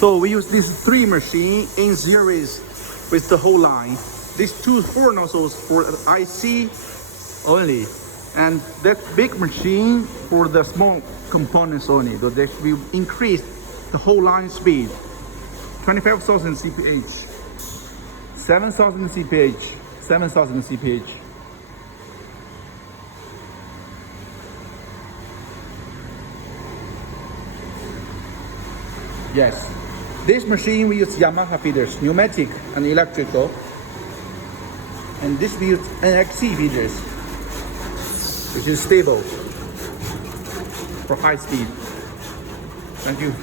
So we use these 3 machines in series with the whole line. These 2 4 nozzles for IC only, and that big machine for the small components only. So that will increase the whole line speed. 25,000 CPH, 7,000 CPH, 7,000 CPH. Yes, this machine we use Yamaha feeders, pneumatic and electrical. And this we use NXC feeders, which is stable for high speed. Thank you.